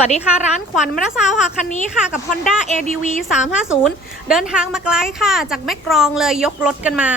สวัสดีค่ะ ร้านขวัญมรสาวค่ะคันนี้ค่ะกับ Honda ADV 350 เดินทางมาไกลค่ะ จากแม่กรองเลยยกรถกันมา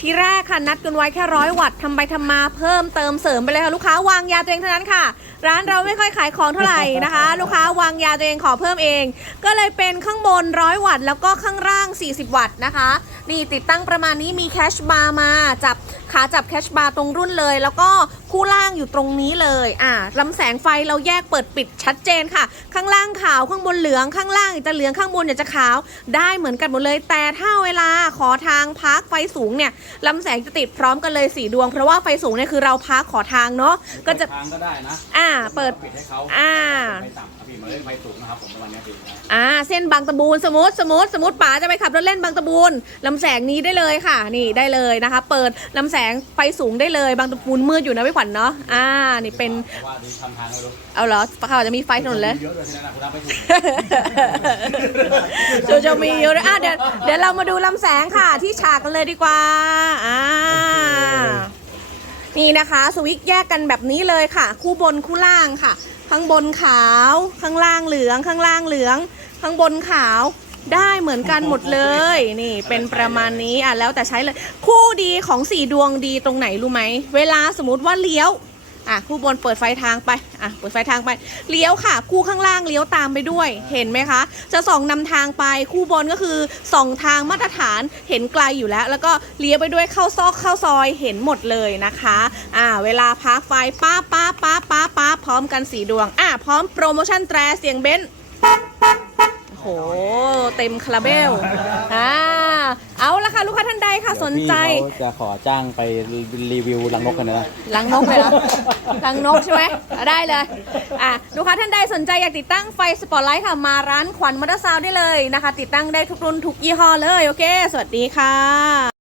ทีแรกค่ะ นัดกันไว้แค่ร้อยวัตต์ทำไปทำมาเพิ่มเติมเสริมไปเลยค่ะลูกค้าวางยาตัวเองเท่านั้นค่ะ ร้านเราไม่ค่อยขายของเท่าไหร่นะคะ ลูกค้าวางยาตัวเองขอเพิ่มเอง ก็เลยเป็นข้างบนร้อยวัตต์แล้วก็ข้างล่าง 40 วัตต์นะคะ นี่ติดตั้งประมาณนี้มีแคชบาร์มาจับ ขาจับแคชบาร์ตรงรุ่นเลย แล้วก็คู่ล่างอยู่ตรงนี้เลยอ่าลำแสงไฟเราแยกเปิดปิดชัดเจนค่ะ ข้างล่างขาวข้างบนเหลืองข้างล่างจะเหลืองข้างบนเนี่ยจะขาวได้เหมือนกันหมดเลย แต่ถ้าเวลาขอทางพักไฟสูงเนี่ยลำแสงจะติดพร้อมกันเลยสีดวง เพราะว่าไฟสูงเนี่ยคือเราพักขอทางเนาะก็จะทางก็ได้นะอ่าเปิดปิดให้เขาอ่าไฟต่ำครับพี่มาเล่นไฟสูงนะครับผมในวันนี้พี่นะอ่าเส้นบางตะบูนสมมติสมมติสมมติป๋าจะไปขับรถเล่นบางตะบูนลำแสงนี้ได้เลยค่ะ นี่ได้เลยนะคะ เปิดลำแสงไฟสูงได้เลย บางตะบูนมืดอยู่นะพี่ขวัญเนาะอ่า นี่เป็นเพราะว่าดีทำทางไม่รู้เอาเหรอเขาอาจจะมีไฟถนนเลย เยอะเลยที่นั่นนะคุณทำไม่ถูกจะจะมีเยอะเลยอะเดี๋ยวเดี๋ยวเรามาดูลำแสงค่ะ ที่ฉากกันเลยดีกว่าอ่านี่นะคะ สวิตช์แยกกันแบบนี้เลยค่ะ คู่บนคู่ล่างค่ะ ข้างบนขาว ข้างล่างเหลือง ข้างล่างเหลือง ข้างบนขาว ได้เหมือนกันหมดเลย นี่เป็นประมาณนี้อะแล้วแต่ใช้เลย คู่ดีของสี่ดวงดีตรงไหนรู้ไหม เวลาสมมติว่าเลี้ยวอะคู่บนเปิดไฟทางไปอะเปิดไฟทางไป เลี้ยวค่ะ คู่ข้างล่างเลี้ยวตามไปด้วย เห็นไหมคะ จะส่องนำทางไป คู่บนก็คือส่องทางมาตรฐานเห็นไกลอยู่แล้ว แล้วก็เลี้ยวไปด้วยเข้าซอกเข้าซอยเห็นหมดเลยนะคะอ่าเวลาพักไฟป้าป้าป้าป้าป้าพร้อมกันสีดวงอะพร้อมโปรโมชั่นแตรเสียงเบนซ์ โอ้โห เต็มคาราเบลอ่าเอาละค่ะ ลูกค้าท่านใดค่ะสนใจพี่เขาจะขอจ้างไปรีวิวรังนกกันนะลังนกเลยเหรอ ลังนกใช่ไหมอะได้เลย อะ ลูกค้าท่านใดสนใจอยากติดตั้งไฟสปอตไลท์ค่ะ มาร้านขวัญมอเตอร์ซาวน์ได้เลยนะคะ ติดตั้งได้ทุกรุ่นทุกยี่ห้อเลย โอเค สวัสดีค่ะ